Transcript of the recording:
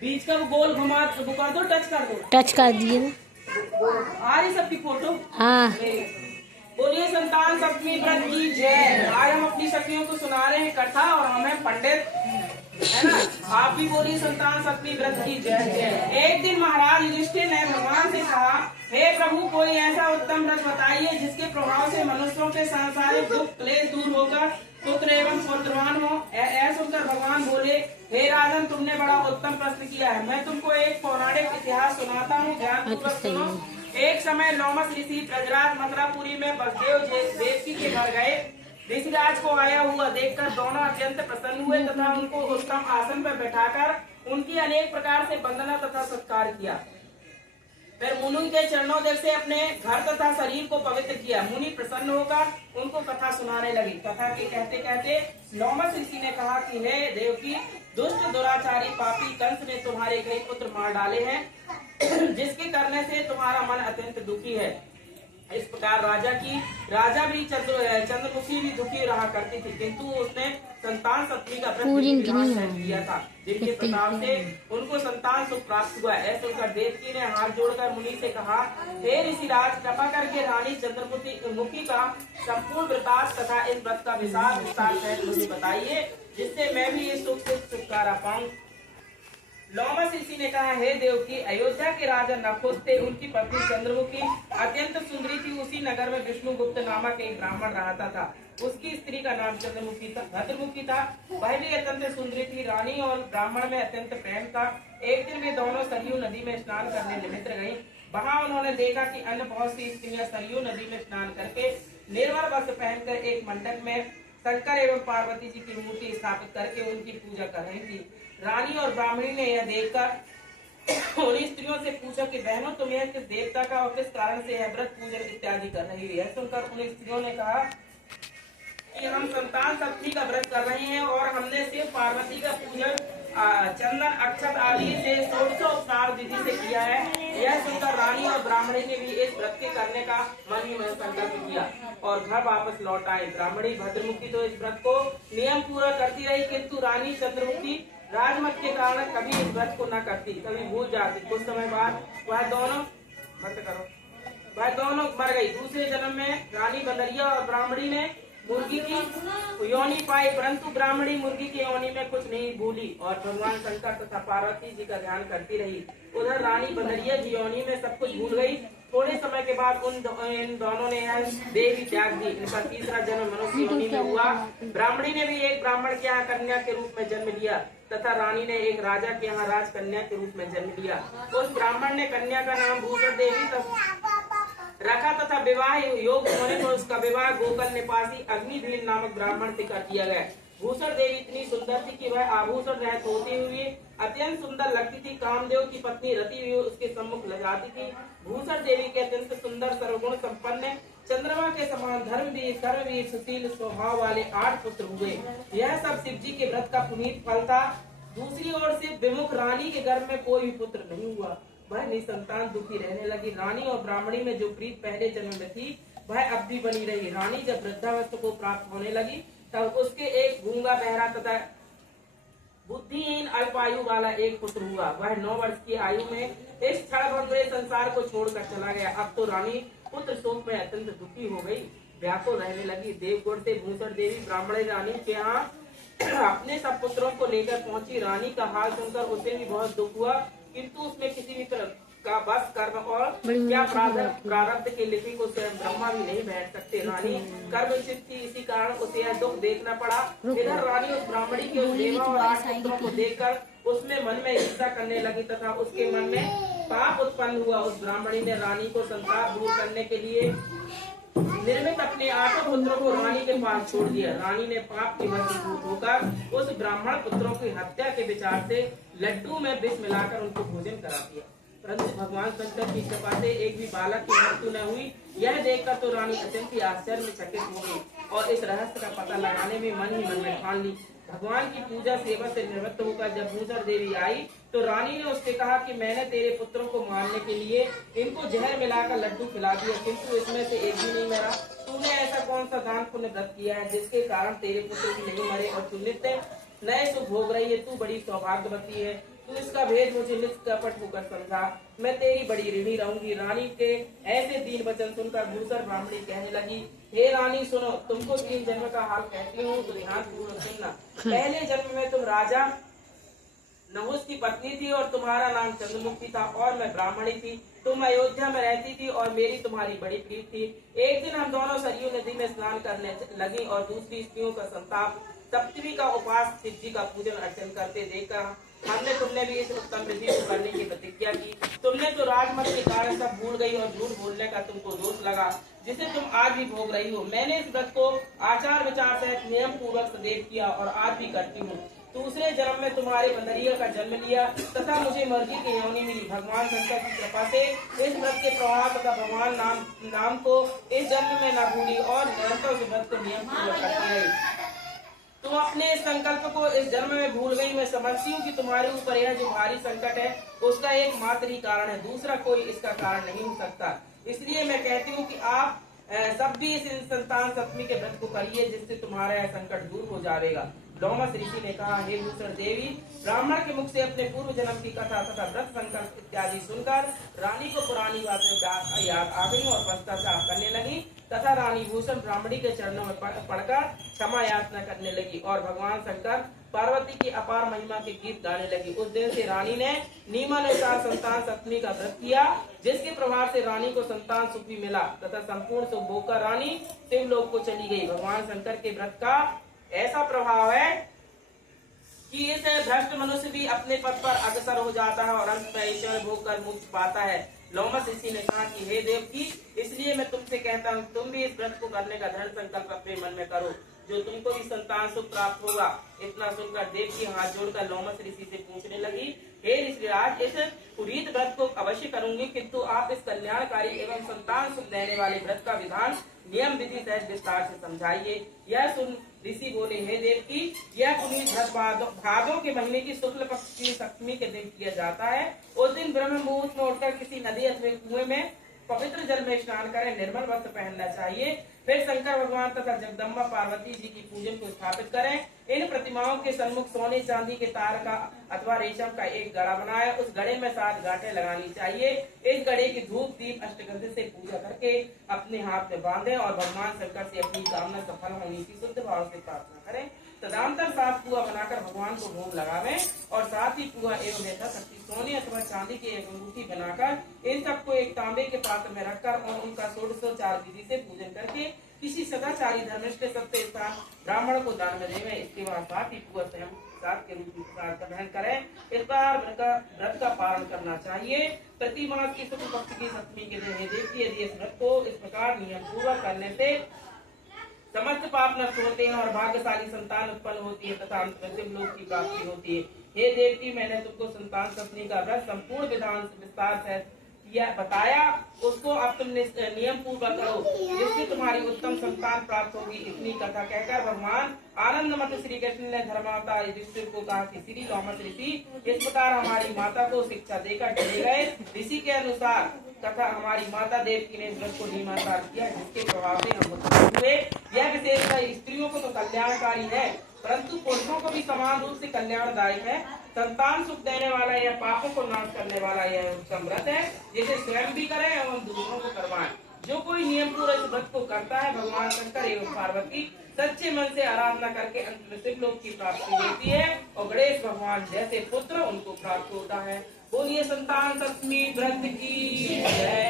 बीच का वो गोल घुमा वो कर दो, टच कर दो। टच कर दिए। आ रही सबकी फोटो। हाँ। बोलिए संतान सप्तमी व्रत की जय। आज हम अपनी सखियों को सुना रहे हैं कथा और हमें पंडित है ना। आप भी बोलिए संतान सप्तमी व्रत की जय। एक दिन महाराज युधिष्ठिर ने भगवान से कहा, हे प्रभु, कोई ऐसा उत्तम व्रत बताइए जिसके प्रभाव से मनुष्यों के सांसारिक दुख क्लेश दूर होकर पुत्र एवं पौत्रवान हो। ऐसा सुनकर भगवान बोले, हे राजन, तुमने बड़ा उत्तम प्रश्न किया है। मैं तुमको एक पौराणिक इतिहास सुनाता हूँ, ध्यानपूर्वक सुनो। एक समय लोमस ऋषि ब्रजराज मथुरापुरी में बसदेव देवकी के घर गए। ऋषिराज को आया हुआ देखकर दोनों अत्यंत प्रसन्न हुए तथा उनको उत्तम आसन पर बैठाकर उनकी अनेक प्रकार से वंदना तथा सत्कार किया। फिर मुनि के चरणों से अपने घर तथा शरीर को पवित्र किया। मुनि प्रसन्न होकर उनको कथा सुनाने लगे। कथा के कहते कहते लोमस ऋषि ने कहा कि हे देवकी, दुष्ट दुराचारी पापी कंस ने तुम्हारे कई पुत्र मार डाले हैं, जिसके करने से तुम्हारा मन अत्यंत दुखी है। इस प्रकार राजा भी चंद्रमुखी भी दुखी रहा करती थी, किंतु उसने संतान सप्तमी का व्रत किया था, जिनके प्रभाव से उनको संतान सुख प्राप्त हुआ। ऐसे सुनकर देवकी ने हाथ जोड़कर मुनि से कहा, हे ऋषिराज, कृपा करके रानी चंद्रमुखी का संपूर्ण वृतांत तथा इस व्रत का विस्तार सहित मुझे बताइए, जिससे मैं भी इस सुख से छुटकारा पाऊं। लोमस ऋषि ने कहा, हे देवकी, अयोध्या के राजा नखुद थे, उनकी पत्नी चंद्रमुखी अत्यंत सुंदरी थी। उसी नगर में विष्णुगुप्त नामक एक ब्राह्मण रहता था। उसकी स्त्री का नाम भद्रमुखी था। वह भी अत्यंत सुंदरी थी। रानी और ब्राह्मण में अत्यंत प्रेम था। एक दिन वे दोनों सरयू नदी में स्नान करने निमित्त गयी। वहाँ उन्होंने देखा कि अन्य बहुत सी स्त्रियां सरयू नदी में स्नान करके निर्मल वस्त्र पहनकर एक मंडप में शंकर एवं पार्वती जी की मूर्ति स्थापित करके उनकी पूजा कर रही थी। रानी और ब्राह्मणी ने यह देखकर उन स्त्रियों से पूछा कि बहनों, तुम यह किस देवता का और किस कारण से यह व्रत पूजन इत्यादि कर रही है। सुनकर उन स्त्रियों ने कहा कि हम संतान सप्तमी का व्रत कर रहे हैं और हमने शिव पार्वती का पूजन चंदन अक्षत आदि से 16 विधि से किया है। यह सुनकर रानी और ब्राह्मणी ने भी इस व्रत के करने का मन ही मन संकल्प किया और घर वापस लौट आए। ब्राह्मणी भद्रमुखी तो इस व्रत को नियम पूरा करती रही, किंतु रानी चंद्रमुखी राजमत के कारण कभी इस व्रत को न करती, कभी भूल जाती। कुछ समय बाद वह दोनों मर गई। दूसरे जन्म में रानी बंदरिया और ब्राह्मणी ने मुर्गी की योनि पाई, परंतु ब्राह्मणी मुर्गी की योनि में कुछ नहीं भूली और भगवान शंकर तथा पार्वती जी का ध्यान करती रही। उधर रानी बंदरिया की योनि में सब कुछ भूल गई। थोड़े समय के बाद इन दोनों ने यह देवी त्याग दी। इनका तीसरा जन्म मनुष्य योनि में हुआ। ब्राह्मणी ने भी एक ब्राह्मण के यहाँ कन्या के रूप में जन्म लिया तथा रानी ने एक राजा के यहाँ राजकन्या के रूप में जन्म लिया। उस ब्राह्मण ने कन्या का नाम भूषण देवी रखा तथा विवाह योग होने पर उसका विवाह गोकल निवासी अग्निभीर नामक ब्राह्मण से कर दिया गया। भूषण देवी इतनी सुंदर थी कि वह आभूषण रहित होते हुए अत्यंत सुंदर लगती थी। कामदेव की पत्नी रति हुई उसके सम्मुख लजाती थी। भूषण देवी के अत्यंत सुंदर सर्वगुण संपन्न चंद्रमा के समान धर्मवीर सुशील स्वभाव वाले 8 पुत्र हुए। यह सब शिव जी के व्रत का पुनीत फल था। दूसरी ओर से विमुख रानी के गर्भ में कोई भी पुत्र नहीं हुआ। वह निसंतान दुखी रहने लगी। रानी और ब्राह्मणी में जो प्रीत पहले जन्म में थी वह अब भी बनी रही। रानी जब वृद्धावस्था को प्राप्त होने लगी तब उसके एक गूंगा बहरा तथा बुद्धिहीन अल्पायु वाला एक पुत्र हुआ। वह 9 वर्ष की आयु में इस क्षणभंगुर संसार को छोड़कर चला गया। अब तो रानी पुत्र शोक में अत्यंत दुखी हो गई, व्याकुल रहने लगी। देवगुण से भूषण देवी ब्राह्मणी रानी के यहाँ अपने सब पुत्रों को लेकर पहुंची। रानी का हाल सुनकर उसे भी बहुत दुख हुआ, किंतु उसमें किसी भी तरह का बस कर्म और क्या प्रारब्ध के लिपि को स्वयं ब्रह्मा भी नहीं बैठ सकते। रानी कर्मचित थी, इसी कारण उसे यह दुख देखना पड़ा। इधर रानी उस ब्राह्मणी के उस देवा और 8 पुत्रों को देखकर उसमें मन में ईर्ष्या करने लगी तथा उसके मन में पाप उत्पन्न हुआ। उस ब्राह्मणी ने रानी को संताप दूर करने के लिए निर्मित अपने 8 पुत्रों को रानी के पास छोड़ दिया। रानी ने पाप की वशीभूत होकर उस ब्राह्मण पुत्रों की हत्या के विचार से लड्डू में विष मिलाकर उनको भोजन करा दिया, परंतु भगवान शंकर की कृपा से एक भी बालक की मृत्यु न हुई। यह देखकर तो रानी अत्यंत ही आश्चर्य में चकित हो गई और इस रहस्य का पता लगाने में मन ही मन में ठान ली। भगवान की पूजा सेवा से निवृत्त होकर जब भूषण देवी आई तो रानी ने उससे कहा कि मैंने तेरे पुत्रों को मारने के लिए इनको जहर मिलाकर लड्डू खिला दिया, किंतु इसमें से एक भी नहीं मरा। तूने ऐसा कौन सा दान पुण्य व्रत किया है जिसके कारण तेरे पुत्र भी नहीं मरे और तू नित्य नए सुख भोग रही है? तू बड़ी सौभाग्यवती है। तू इसका भेद मुझे निष्कपट होकर समझा। मैं तेरी बड़ी ऋणी रहूंगी। रानी के ऐसे दीन वचन सुनकर भूसर ब्राह्मणी कहने लगी, हे रानी सुनो, तुमको 3 जन्म का हाल कहती हूँ तो ध्यान पूर्वक सुनना। पहले जन्म में तुम राजा नहुस की पत्नी थी और तुम्हारा नाम चंद्रमुखी था और मैं ब्राह्मणी थी। तुम अयोध्या में रहती थी और मेरी तुम्हारी बड़ी प्रीत थी। एक दिन हम दोनों सरयू नदी में स्नान करने लगी और दूसरी स्त्रियों का संताप, सप्तमी का उपास, शिव जी का पूजन अर्चन करते देखकर तुमने भी इस उत्तम विधि को करने की प्रतिज्ञा की। तुमने तो राजमत के कारण सब भूल गई और झूठ बोलने का तुमको दोष लगा, जिसे तुम आज भी भोग रही हो। मैंने इस व्रत को आचार विचार से नियम पूर्वक सदैव किया और आज भी करती हूँ। दूसरे जन्म में तुम्हारे बंदरिया का जन्म लिया तथा मुझे मुर्गी की योनि मिली। भगवान शंकर की कृपा से इस व्रत के प्रभाव तथा भगवान नाम को इस जन्म में न भूली और निरंतर इस व्रत को नियम पूर्वक करती रही। तुम अपने इस संकल्प को इस जन्म में भूल गई। मैं समझती हूँ कि तुम्हारे ऊपर यह जो भारी संकट है उसका एकमात्र ही कारण है, दूसरा कोई इसका कारण नहीं हो सकता। इसलिए मैं कहती हूँ कि आप सब भी इस संतान सप्तमी के व्रत को करिए, जिससे तुम्हारा यह संकट दूर हो जाएगा। लोमस ऋषि ने कहा, हे भूषण देवी, ब्राह्मण के मुख से अपने पूर्व जन्म की कथा तथा व्रत संकल्प इत्यादि सुनकर रानी को पुरानी बातें याद आ गई और पश्चाताप करने लगी तथा रानी भूषण ब्राह्मणी के चरणों में पड़कर क्षमा याचना करने लगी और भगवान शंकर पार्वती की अपार महिमा के गीत गाने लगी। उस दिन से रानी ने नियमानुसार संतान सप्तमी का व्रत किया, जिसके प्रभाव से रानी को संतान सुख भी मिला तथा संपूर्ण सुख भोगकर रानी शिवलोक को चली गई। भगवान शंकर के व्रत का ऐसा प्रभाव है कि इस भ्रष्ट मनुष्य भी अपने पद पर अग्रसर हो जाता है और अंत में ईश्वर भोग कर मुक्ति पाता है। लोमस ऋषि ने कहा कि हे देव की, इसलिए मैं तुमसे कहता हूँ तुम भी इस व्रत को करने का दृढ़ संकल्प अपने मन में करो, जो तुमको भी संतान सुख प्राप्त होगा। इतना सुनकर देव की हाथ जोड़कर लोमस ऋषि से पूछने लगी, हे ऋषिराज, इस पुरीत व्रत को अवश्य करूंगी, किंतु आप इस कल्याणकारी एवं संतान सुख देने वाले व्रत का विधान नियम विधि सहित विस्तार से समझाइए। यह सुन ऋषि बोले, हे देव की, यह पुनीत व्रत भादों के महीने की शुक्ल पक्ष की सप्तमी के दिन किया जाता है। उस दिन ब्रह्म मुहूर्त में उठकर किसी नदी अथवा कुएं में पवित्र जल में स्नान करें, निर्मल वस्त्र पहनना चाहिए। फिर शंकर भगवान तथा जगदम्बा पार्वती जी की पूजन को स्थापित करें। इन प्रतिमाओं के सन्मुख सोने चांदी के तार का अथवा रेशम का एक गड़ा बनाए, उस गड़े में 7 गांठें लगानी चाहिए। इस गड़े की धूप दीप अष्टगंध से पूजा करके अपने हाथ में बांधे और भगवान शंकर से अपनी कामना सफल होने की शुद्ध भाव से प्रार्थना करें। तदनंतर 7 पुआ बनाकर भगवान को भोग लगावे और साथ ही पुआ एवं यथाशक्ति सोने अथवा चांदी की एक अंगूठी बनाकर इन सबको एक तांबे के पात्र में रखकर और उनका 1604 विधि से पूजन करके किसी सदाचारी धर्मिष्ठ सत्य स्थान ब्राह्मण को दान में देवे। इसके बाद 7 ही पुआ स्वयं प्रसाद के रूप में प्रसाद ग्रहण करें। इस बार व्रत का पालन करना चाहिए। प्रति मास की शुक्ल पक्ष की सप्तमी के दिन हे देवती, यदि इस व्रत को इस प्रकार नियम पूर्वक करने से समस्त पाप नष्ट होते हैं और भाग्यशाली संतान उत्पन्न होती है तथा अंत में शिवलोक की प्राप्ति होती है। हे देवती, मैंने तुमको संतान सप्तमी का व्रत संपूर्ण विधान विस्तार से बताया, उसको अब तुम नियम पूर्वक करो, जिससे तुम्हारी उत्तम संतान प्राप्त होगी। इतनी कथा कहकर भगवान आनंद मत श्री कृष्ण ने धर्मावतार युधिष्ठिर को कहा कि श्री लोमस ऋषि इस प्रकार हमारी माता को शिक्षा देकर चले गए। ऋषि के अनुसार तथा हमारी माता देवकी ने इस व्रत को नियमानुसार किया, जिसके प्रभाव से हम उत्पन्न हुए। यह विशेषकर स्त्रियों को तो कल्याणकारी है, परंतु पुरुषों को भी समान रूप से कल्याणदायक है। संतान सुख देने वाला यह पापों को नाश करने वाला यह उत्तम व्रत है, जिसे स्वयं भी करें एवं दूसरों को करवाएं। जो कोई नियम पूर्वक इस व्रत को करता है, भगवान शंकर एवं पार्वती सच्चे मन से आराधना करके अंत में शिवलोक की प्राप्ति होती है और गणेश भगवान जैसे पुत्र उनको प्राप्त होता है। बोलिए संतान सप्तमी व्रत की जय।